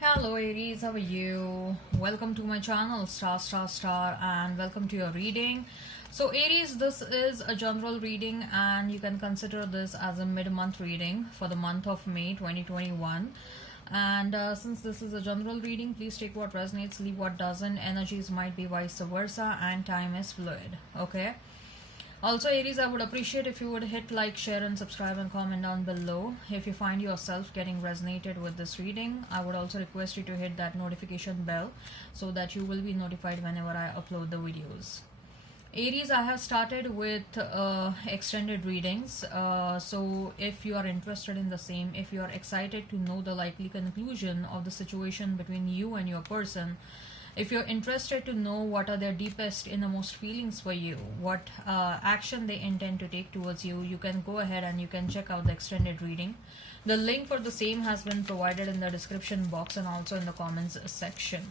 Hello Aries, how are you? Welcome to my channel Star, and welcome to your reading. So Aries, this is a general reading and you can consider this as a mid-month reading for the month of May 2021. And since this is a general reading, please take what resonates, leave what doesn't. Energies might be vice versa and time is fluid. Okay. Also, Aries, I would appreciate if you would hit like, share, and subscribe and comment down below. If you find yourself getting resonated with this reading, I would also request you to hit that notification bell so that you will be notified whenever I upload the videos. Aries, I have started with extended readings. So if you are interested in the same, if you are excited to know the likely conclusion of the situation between you and your person, if you're interested to know what are their deepest, innermost feelings for you, what action they intend to take towards you, you can go ahead and you can check out the extended reading. The link for the same has been provided in the description box and also in the comments section.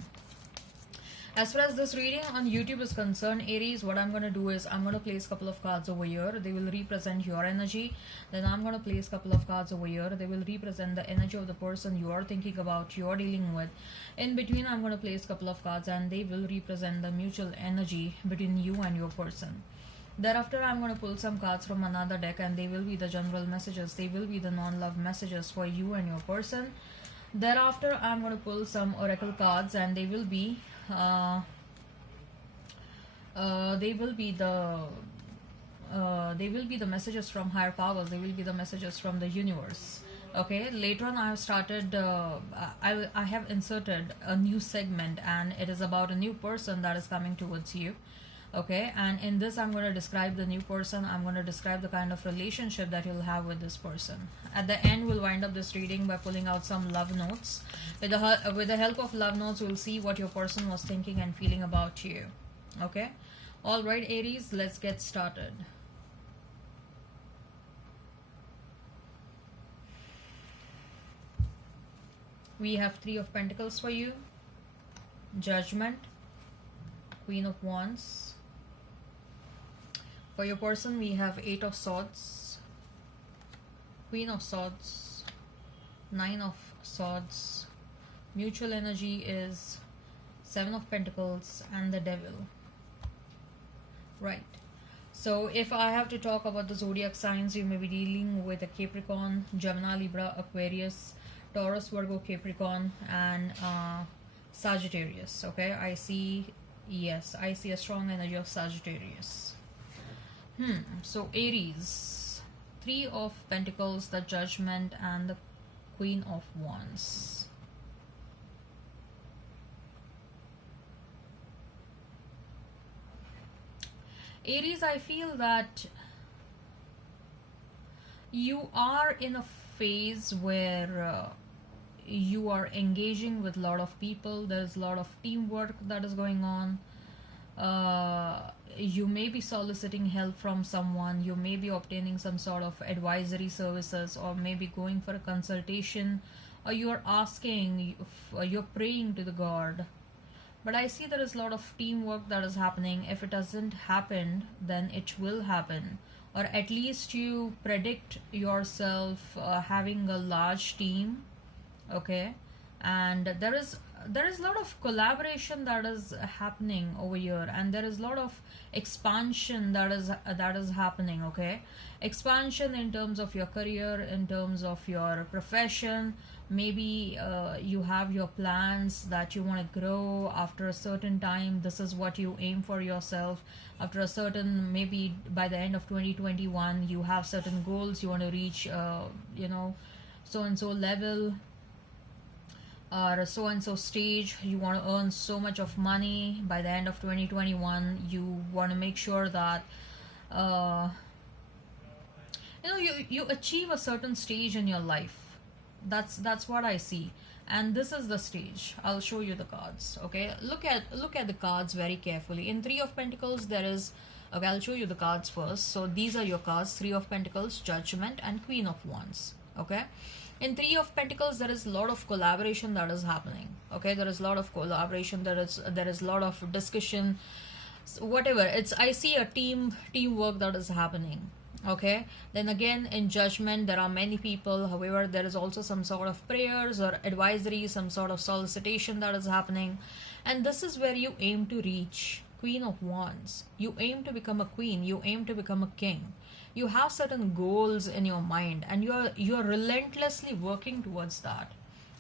As far as this reading on YouTube is concerned, Aries, what I'm going to do is I'm going to place a couple of cards over here. They will represent your energy. Then I'm going to place a couple of cards over here. They will represent the energy of the person you are thinking about, you are dealing with. In between, I'm going to place a couple of cards and they will represent the mutual energy between you and your person. Thereafter, I'm going to pull some cards from another deck and they will be the general messages. They will be the non-love messages for you and your person. Thereafter, I'm going to pull some oracle cards and they will be the messages from higher powers. They will be the messages from the universe. Okay, later on I have started I have inserted a new segment and it is about a new person that is coming towards you. Okay, and in this I'm going to describe the new person. I'm going to describe the kind of relationship that you'll have with this person. At the end, we'll wind up this reading by pulling out some love notes. With the help of love notes, we'll see what your person was thinking and feeling about you. Okay, all right, Aries, let's get started. We have Three of Pentacles for you, Judgment, Queen of Wands. For your person, we have Eight of Swords, Queen of Swords, Nine of Swords. Mutual energy is Seven of Pentacles and the Devil. Right. So if I have to talk about the zodiac signs, you may be dealing with a Capricorn, Gemini, Libra, Aquarius, Taurus, Virgo, Capricorn, and Sagittarius. Okay, I see a strong energy of Sagittarius. So Aries, Three of Pentacles, the Judgment, and the Queen of Wands. Aries, I feel that you are in a phase where you are engaging with a lot of people. There's a lot of teamwork that is going on. You may be soliciting help from someone. You may be obtaining some sort of advisory services, or maybe going for a consultation, or you are asking, you're praying to the God. But I see there is a lot of teamwork that is happening. If it doesn't happen, then it will happen, or at least you predict yourself having a large team. Okay, and there is a lot of collaboration that is happening over here, and there is a lot of expansion that is happening. Okay, expansion in terms of your career, in terms of your profession. Maybe you have your plans that you want to grow after a certain time. This is what you aim for yourself after a certain, maybe by the end of 2021 you have certain goals you want to reach, so and so level or so and so stage. You want to earn so much of money by the end of 2021. You want to make sure that you achieve a certain stage in your life. That's what I see, and this is the stage. I'll show you the cards. Okay, look at the cards very carefully. In Three of Pentacles there is, okay, I'll show you the cards first. So these are your cards: Three of Pentacles, Judgment, and Queen of Wands. Okay, in Three of Pentacles there is a lot of collaboration that is happening. Okay, there is a lot of collaboration, there is a lot of discussion, whatever. I see a teamwork that is happening. Okay, then again in judgment there are many people, however there is also some sort of prayers or advisory, some sort of solicitation that is happening, and this is where you aim to reach Queen of Wands. You aim to become a queen, you aim to become a king. You have certain goals in your mind and you're relentlessly working towards that.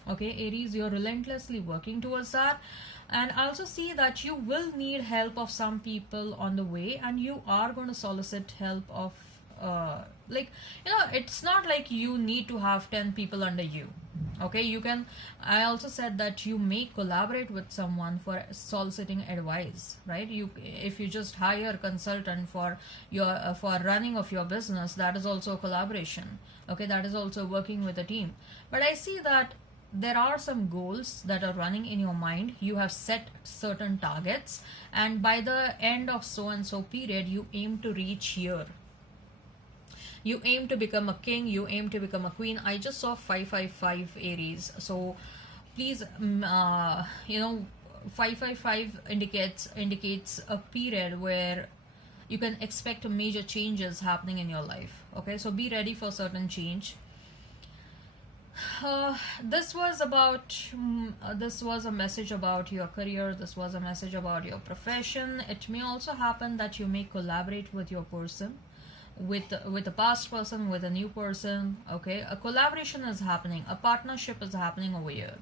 Okay, Aries, you're relentlessly working towards that. And I also see that you will need help of some people on the way, and you are going to solicit help of like, it's not like you need to have 10 people under you. Okay, you can, I also said that you may collaborate with someone for soliciting advice, right? You, if you just hire a consultant for your for running of your business, that is also a collaboration. Okay, that is also working with a team. But I see that there are some goals that are running in your mind. You have set certain targets, and by the end of so and so period you aim to reach here. You aim to become a king, you aim to become a queen. I just saw 555, Aries. So please, 555 indicates a period where you can expect major changes happening in your life. Okay, so be ready for certain change. This was about this was a message about your career. This was a message about your profession. It may also happen that you may collaborate with your person, with a past person, with a new person. Okay, a collaboration is happening, a partnership is happening over here,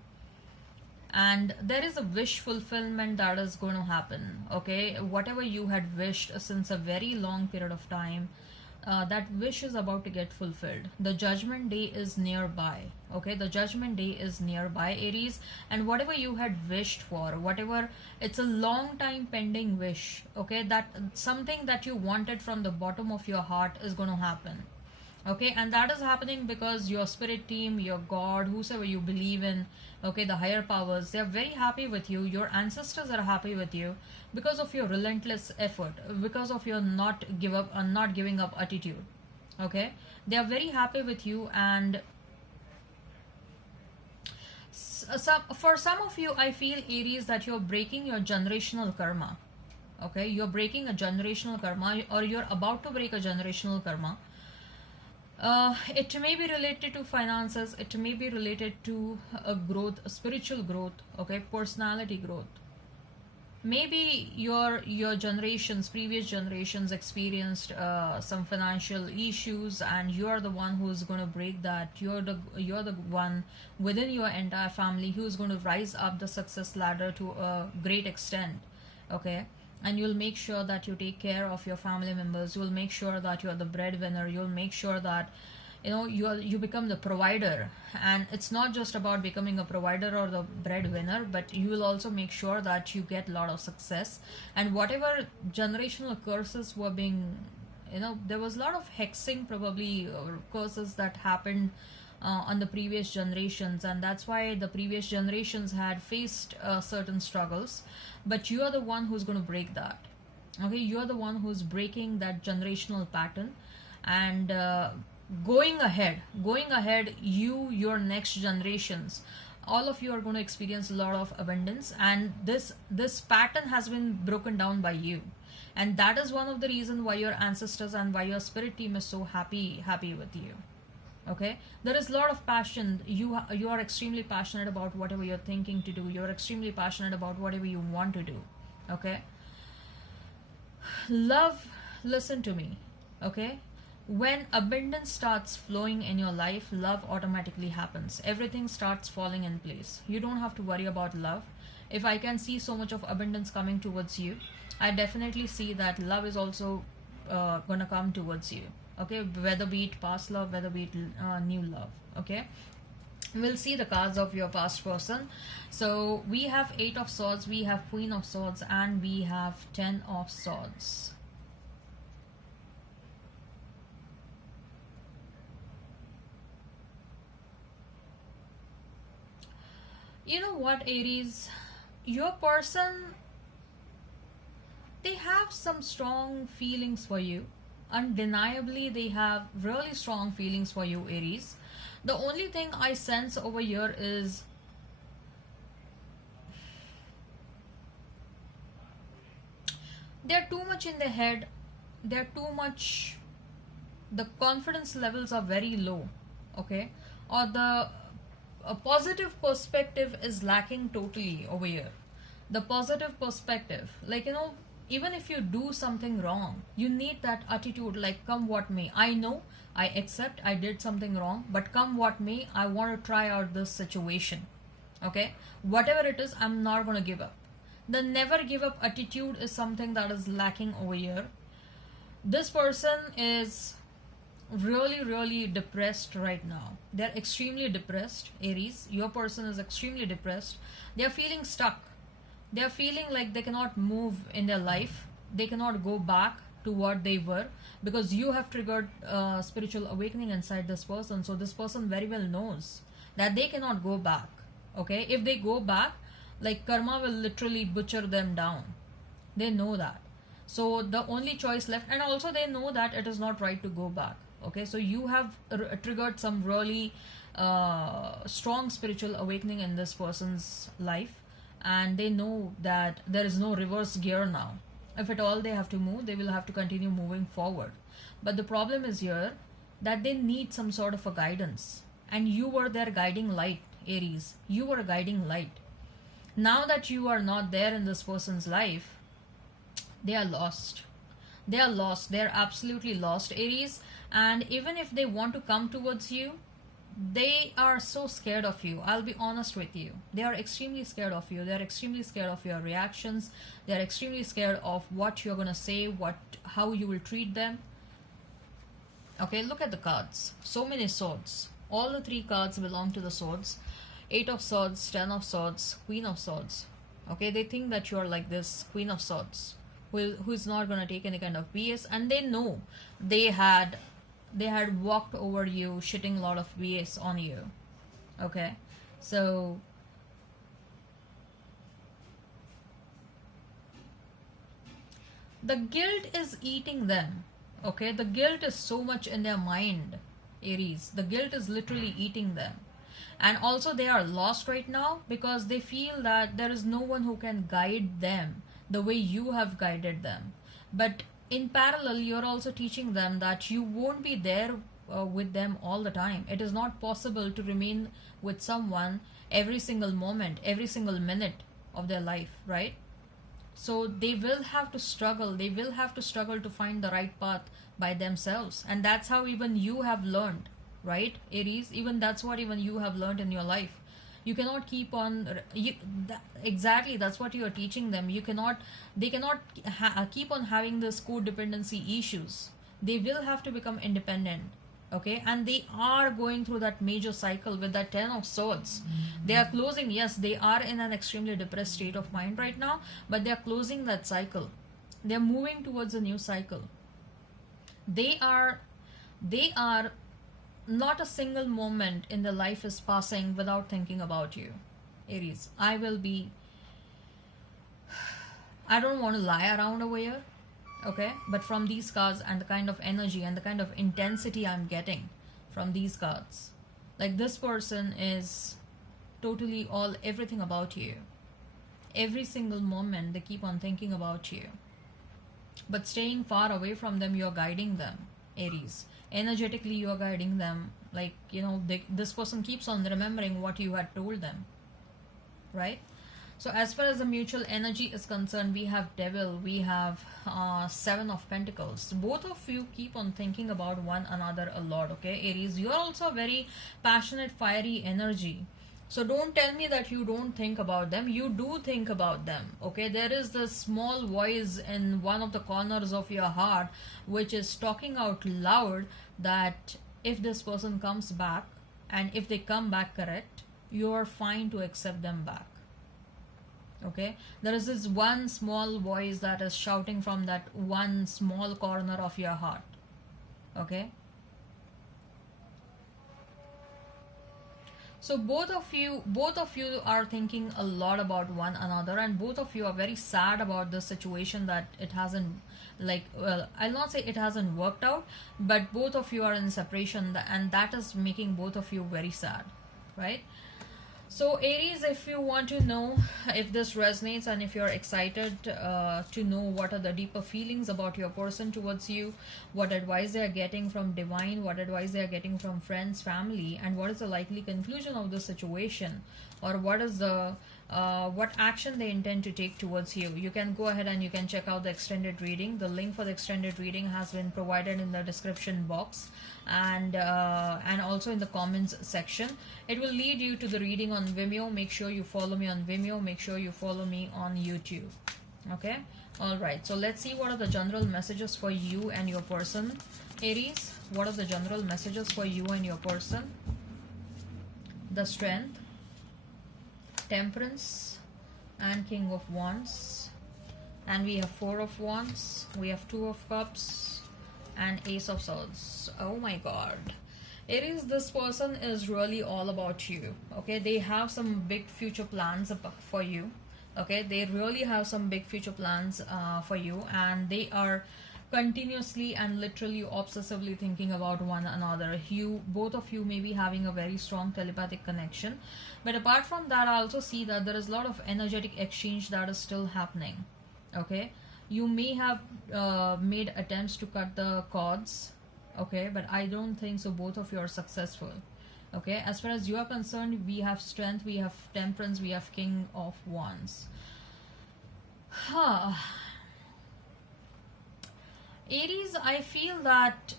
and there is a wish fulfillment that is going to happen. Okay, whatever you had wished since a very long period of time, that wish is about to get fulfilled. The judgment day is nearby. Okay, the judgment day is nearby, Aries, and whatever you had wished for, whatever, it's a long time pending wish. Okay, that something that you wanted from the bottom of your heart is going to happen. Okay, and that is happening because your spirit team, your god, whosoever you believe in, okay, the higher powers, they are very happy with you. Your ancestors are happy with you because of your relentless effort, because of your not give up and not giving up attitude. Okay, they are very happy with you. And for some of you, I feel, Aries, that you're breaking your generational karma. Okay, you're breaking a generational karma, or you're about to break a generational karma. It may be related to finances, it may be related to a growth, a spiritual growth, okay, personality growth. Maybe your generations, previous generations experienced some financial issues, and you're the one who's going to break that. You're the one within your entire family who's going to rise up the success ladder to a great extent. Okay, and you'll make sure that you take care of your family members. You'll make sure that you're the breadwinner. You'll make sure that you become the provider. And it's not just about becoming a provider or the breadwinner, but you will also make sure that you get a lot of success. And whatever generational curses were being, there was a lot of hexing probably, or curses that happened on the previous generations, and that's why the previous generations had faced certain struggles. But you are the one who's going to break that. Okay, you're the one who's breaking that generational pattern. And going ahead, your next generations, all of you are going to experience a lot of abundance, and this pattern has been broken down by you. And that is one of the reasons why your ancestors and why your spirit team is so happy with you. Okay, there is a lot of passion. You are extremely passionate about whatever you're thinking to do. You're extremely passionate about whatever you want to do. Okay, love, listen to me. Okay, when abundance starts flowing in your life, love automatically happens. Everything starts falling in place. You don't have to worry about love. If I can see so much of abundance coming towards you, I definitely see that love is also gonna come towards you. Okay, whether be it past love, whether be it new love. Okay, we'll see the cards of your past person. So we have 8 of swords, we have Queen of Swords, and we have 10 of Swords. You know what, Aries, your person, they have some strong feelings for you. Undeniably, they have really strong feelings for you, Aries. The only thing I sense over here is they're too much in their head. They're too much the confidence levels are very low, okay, or the a positive perspective is lacking totally over here. The positive perspective, like, even if you do something wrong, you need that attitude, like, come what may. I know, I accept I did something wrong, but come what may, I want to try out this situation. Okay, whatever it is, I'm not going to give up. The never give up attitude is something that is lacking over here. This person is really depressed right now. They're extremely depressed. Aries, your person is extremely depressed. They're feeling stuck. They're feeling like they cannot move in their life. They cannot go back to what they were, because you have triggered spiritual awakening inside this person. So this person very well knows that they cannot go back. Okay, if they go back, like, karma will literally butcher them down. They know that. So the only choice left, and also they know that it is not right to go back. Okay, so you have triggered some really strong spiritual awakening in this person's life, and they know that there is no reverse gear now. If at all they have to move, they will have to continue moving forward. But the problem is here that they need some sort of a guidance, and you were their guiding light, Aries. You were a guiding light. Now that you are not there in this person's life, they are lost. They are lost. They are absolutely lost, Aries. And even if they want to come towards you, they are so scared of you. I'll be honest with you. They are extremely scared of you. They are extremely scared of your reactions. They are extremely scared of what you're going to say, how you will treat them. Okay, look at the cards. So many swords. All the three cards belong to the swords. 8 of swords, 10 of swords, Queen of swords. Okay, they think that you're like this Queen of swords, who is not going to take any kind of BS, and they know they had walked over you, shitting a lot of BS on you. Okay, so the guilt is eating them. Okay, the guilt is so much in their mind, Aries. The guilt is literally eating them. And also they are lost right now because they feel that there is no one who can guide them the way you have guided them. But in parallel, you're also teaching them that you won't be there with them all the time. It is not possible to remain with someone every single moment, every single minute of their life, right? So they will have to struggle. They will have to struggle to find the right path by themselves. And that's how even you have learned, right, Aries? Even that's what even you have learned in your life. You cannot keep on exactly, that's what you are teaching them. They cannot keep on having this codependency issues. They will have to become independent. Okay, and they are going through that major cycle with that 10 of swords. They are closing. Yes, they are in an extremely depressed state of mind right now, but they are closing that cycle. They are moving towards a new cycle. They are not a single moment in their life is passing without thinking about you, Aries. I don't want to lie around over here, okay? But from these cards and the kind of energy and the kind of intensity I'm getting from these cards, like, this person is totally everything about you. Every single moment they keep on thinking about you. But staying far away from them, you're guiding them, Aries. Energetically, you're guiding them. Like, this person keeps on remembering what you had told them, right? So as far as the mutual energy is concerned, we have Devil, we have 7 of Pentacles. Both of you keep on thinking about one another a lot, okay, Aries? You're also a very passionate, fiery energy. So don't tell me that you don't think about them. You do think about them, okay? There is this small voice in one of the corners of your heart which is talking out loud that if this person comes back, and if they come back correct, you're fine to accept them back. Okay, there is this one small voice that is shouting from that one small corner of your heart. Okay, so both of you are thinking a lot about one another, and both of you are very sad about the situation that it hasn't, I'll not say it hasn't worked out, but both of you are in separation, and that is making both of you very sad, right? So Aries, if you want to know if this resonates and if you're excited to know what are the deeper feelings about your person towards you, what advice they are getting from divine, what advice they are getting from friends, family, and what is the likely conclusion of the situation, or what is the what action they intend to take towards you, you can go ahead and you can check out the extended reading. The link for the extended reading has been provided in the description box, and also in the comments section. It will lead you to the reading on Vimeo. Make sure you follow me on Vimeo. Make sure you follow me on YouTube. Okay. All right. So let's see what are the general messages for you and your person, Aries. What are the general messages for you and your person? The Strength, Temperance, and King of Wands. And we have Four of Wands. We have Two of Cups and Ace of Swords. Oh my God. Aries, this person is really all about you. Okay, they have some big future plans for you. Okay, they really have some big future plans for you, and they are continuously and literally obsessively thinking about one another. Both of you may be having a very strong telepathic connection, but apart from that, I also see that there is a lot of energetic exchange that is still happening. Okay, you may have made attempts to cut the cords, okay, but I don't think so both of you are successful. Okay, as far as you are concerned, we have Strength, we have Temperance, we have King of Wands. Aries, I feel that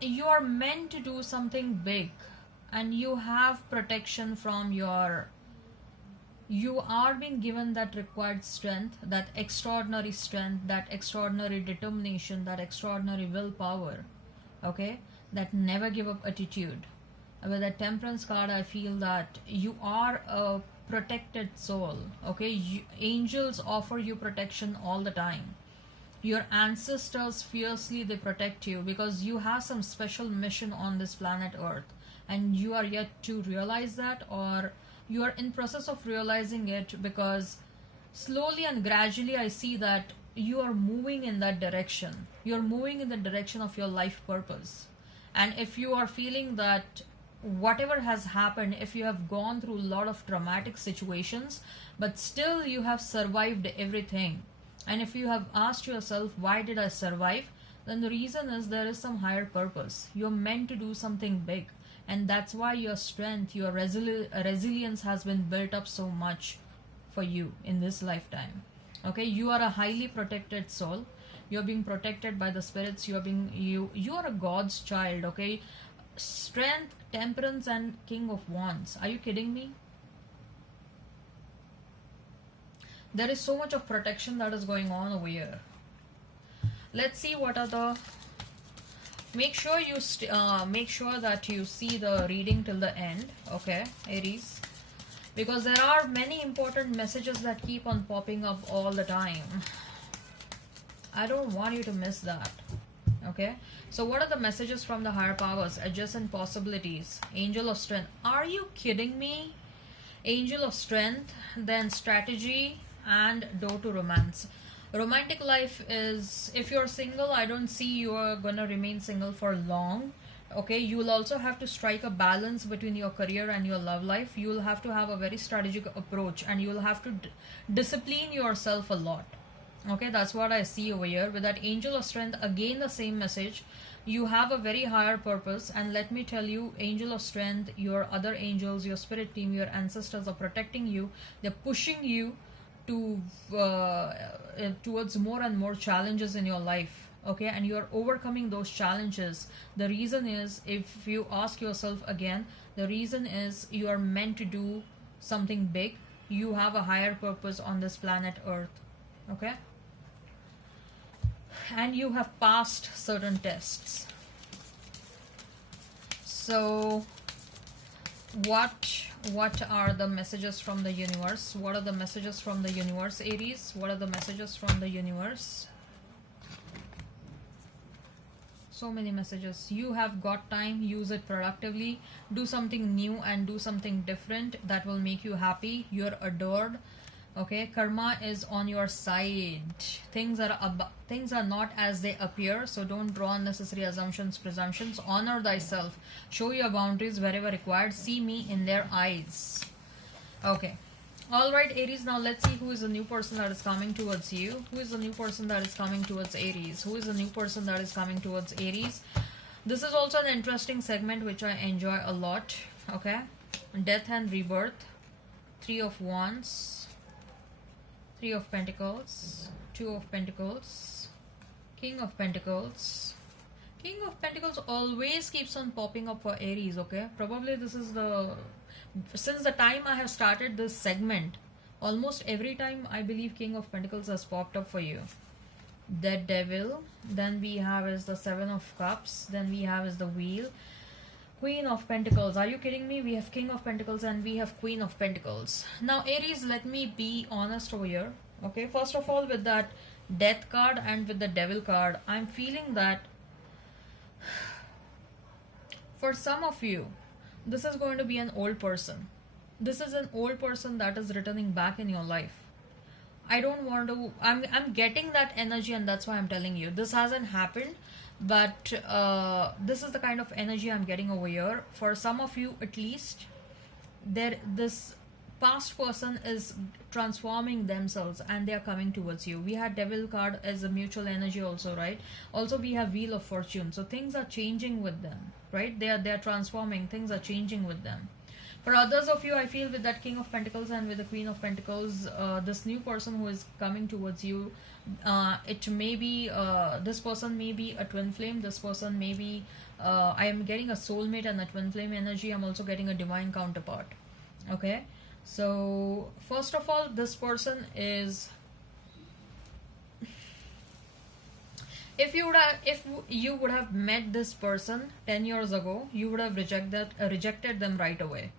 you are meant to do something big, and you have protection from you are being given that required strength, that extraordinary strength, that extraordinary determination, that extraordinary willpower, okay, that never give up attitude. With the Temperance card, I feel that you are a protected soul. Okay, angels offer you protection all the time. Your ancestors fiercely they protect you because you have some special mission on this planet Earth, and you are yet to realize that, or you are in process of realizing it, because slowly and gradually I see that you are moving in that direction. You're moving in the direction of your life purpose. And if you are feeling that whatever has happened, if you have gone through a lot of traumatic situations but still you have survived everything, and if you have asked yourself why did I survive, then the reason is there is some higher purpose. You're meant to do something big, and that's why your strength, your resilience has been built up so much for you in this lifetime. Okay, you are a highly protected soul. You're being protected by the spirits. You are a God's child. Okay, Strength, Temperance, and King of Wands. Are you kidding me? There is so much of protection that is going on over here. Let's see what are the. Make sure that you see the reading till the end. Okay, Aries, because there are many important messages that keep on popping up all the time. I don't want you to miss that. Okay, so what are the messages from the higher powers? Adjacent possibilities. Angel of Strength. Are you kidding me? Angel of Strength, then strategy, and door to romance. Romantic life is, if you're single, I don't see you are gonna remain single for long. Okay, you will also have to strike a balance between your career and your love life. You will have to have a very strategic approach, and you will have to discipline yourself a lot. Okay, that's what I see over here. With that Angel of Strength, again the same message. You have a very higher purpose, and let me tell you, Angel of Strength, your other angels, your spirit team, your ancestors are protecting you. They're pushing you to towards more and more challenges in your life. Okay, and you are overcoming those challenges. The reason is, if you ask yourself again, the reason is you are meant to do something big. You have a higher purpose on this planet Earth. Okay, and you have passed certain tests. So what are the messages from the universe? What are the messages from the universe, Aries? What are the messages from the universe? So many messages. You have got time, use it productively, do something new and do something different that will make you happy. You're adored. Okay, karma is on your side. Things are not as they appear, so don't draw unnecessary assumptions, presumptions. Honor thyself. Show your boundaries wherever required. See me in their eyes. Okay. All right, Aries. Now let's see who is the new person that is coming towards you. Who is the new person that is coming towards Aries? Who is the new person that is coming towards Aries? This is also an interesting segment which I enjoy a lot. Okay. Death and rebirth. Three of Wands. Three of Pentacles. Two of Pentacles. King of Pentacles. King of Pentacles always keeps on popping up for Aries, okay? Probably this is the... Since the time I have started this segment, almost every time I believe King of Pentacles has popped up for you. Dead Devil. Then we have is the Seven of Cups. Then we have is the Wheel. Queen of Pentacles. Are you kidding me? We have King of Pentacles and we have Queen of Pentacles. Now, Aries, let me be honest over here. Okay, first of all, with that Death card and with the Devil card, I'm feeling that for some of you, this is going to be an old person. This is an old person that is returning back in your life. I don't want to... I'm getting that energy, and that's why I'm telling you. This hasn't happened, but this is the kind of energy I'm getting over here. For some of you, at least, this past person is transforming themselves and they are coming towards you. We had Devil card as a mutual energy also, right? Also, we have Wheel of Fortune. So things are changing with them, right? They are transforming. Things are changing with them. For others of you, I feel with that King of Pentacles and with the Queen of Pentacles, this new person who is coming towards you, it may be, this person may be a twin flame. This person may be, I am getting a soulmate and a twin flame energy. I'm also getting a divine counterpart. Okay. So, first of all, this person is... If you would have met this person 10 years ago, you would have rejected them right away.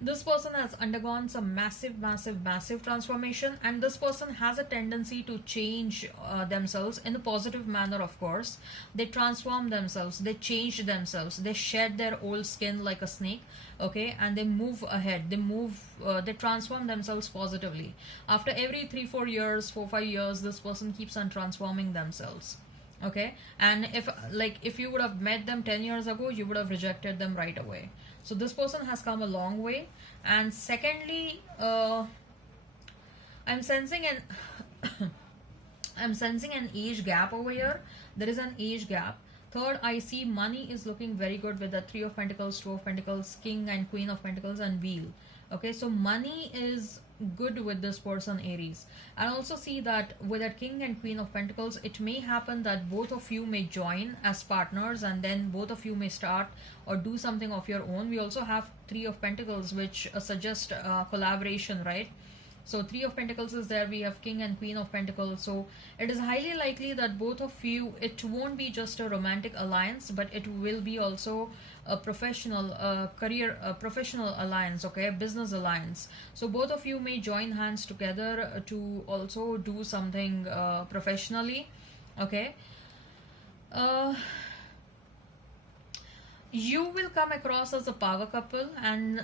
This person has undergone some massive transformation, and this person has a tendency to change themselves in a positive manner, of course. They transform themselves, they change themselves, they shed their old skin like a snake, okay, and they move ahead, they transform themselves positively. After every 3-4 years, 4-5 years, this person keeps on transforming themselves. Okay, and if you would have met them 10 years ago, you would have rejected them right away. So this person has come a long way. And secondly, I'm sensing an I'm sensing an age gap over here. There is an age gap. Third, I see money is looking very good with the Three of Pentacles, Two of Pentacles, King and Queen of Pentacles, and Wheel. Okay, so money is good with this person, Aries. I also see that with that King and Queen of Pentacles, it may happen that both of you may join as partners, and then both of you may start or do something of your own. We also have Three of Pentacles, which suggest collaboration, right? So Three of Pentacles is there. We have King and Queen of Pentacles. So it is highly likely that both of you, it won't be just a romantic alliance, but it will be also a professional professional alliance, okay, business alliance. So both of you may join hands together to also do something professionally, okay. You will come across as a power couple, and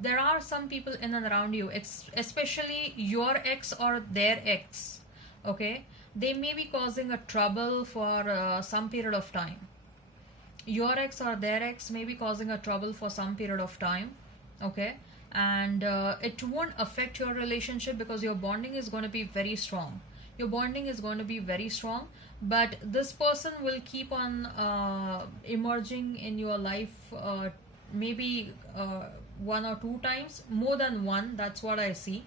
there are some people in and around you, especially your ex or their ex, okay. They may be causing a trouble for some period of time. Your ex or their ex may be causing a trouble for some period of time, okay. And it won't affect your relationship because your bonding is going to be very strong. Your bonding is going to be very strong, but this person will keep on emerging in your life, maybe 1 or 2 times, more than one. That's what I see.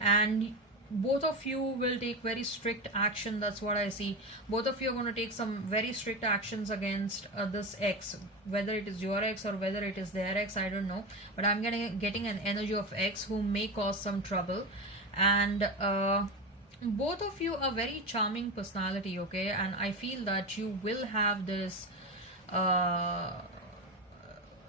And both of you will take very strict action. That's what I see. Both of you are going to take some very strict actions against this ex, whether it is your ex or whether it is their ex, I don't know, but I'm getting an energy of ex who may cause some trouble. And both of you are very charming personality, okay, and I feel that you will have this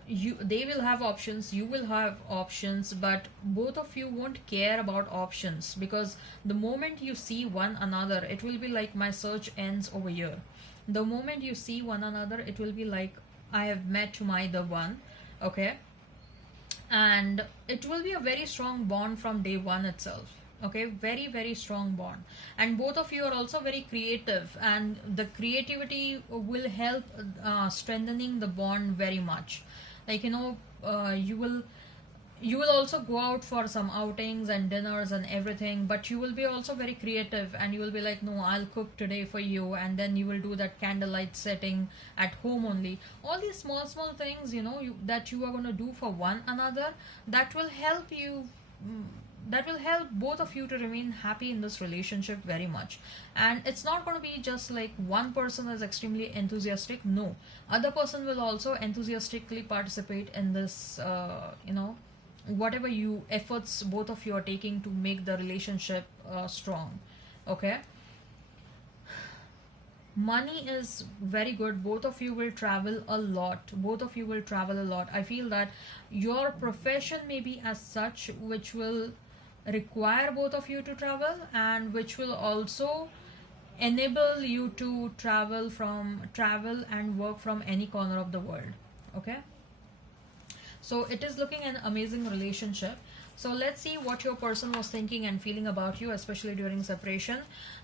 they will have options, you will have options, but both of you won't care about options, because the moment you see one another, it will be like my search ends over here. The moment you see one another, it will be like I have met the one, okay. And it will be a very strong bond from day one itself, okay. Very strong bond. And both of you are also very creative, and the creativity will help strengthening the bond very much. Like, you know, You will also go out for some outings and dinners and everything, but you will be also very creative, and you will be like, no, I'll cook today for you, and then you will do that candlelight setting at home only. All these small small things, that you are going to do for one another, that will help you, mm, that will help both of you to remain happy in this relationship very much. And it's not going to be just like one person is extremely enthusiastic. No, other person will also enthusiastically participate in this, whatever you efforts both of you are taking to make the relationship strong. Okay. Money is very good. Both of you will travel a lot. Both of you will travel a lot. I feel that your profession may be as such which will require both of you to travel, and which will also enable you to travel and work from any corner of the world. Okay. So it is looking an amazing relationship. So let's see what your person was thinking and feeling about you, especially during separation.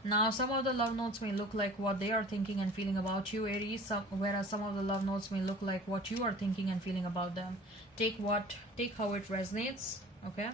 Now, some of the love notes may look like what they are thinking and feeling about you, Aries, whereas some of the love notes may look like what you are thinking and feeling about them. Take how it resonates. Okay.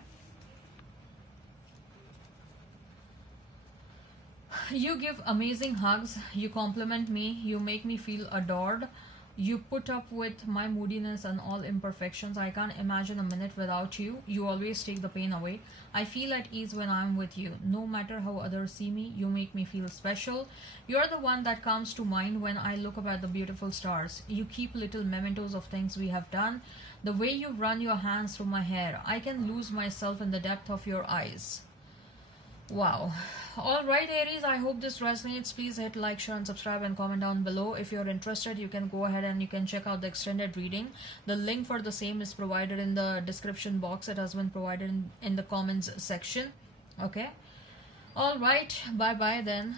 You give amazing hugs. You compliment me. You make me feel adored. You put up with my moodiness and all imperfections. I can't imagine a minute without you. You always take the pain away. I feel at ease when I'm with you. No matter how others see me, you make me feel special. You're the one that comes to mind when I look up at the beautiful stars. You keep little mementos of things we have done. The way you run your hands through my hair, I can lose myself in the depth of your eyes. Wow. All right, Aries, I hope this resonates. Please hit like, share, and subscribe, and comment down below. If you're interested, you can go ahead and you can check out the extended reading. The link for the same is provided in the description box. It has been provided in the comments section. Okay. All right. Bye bye then.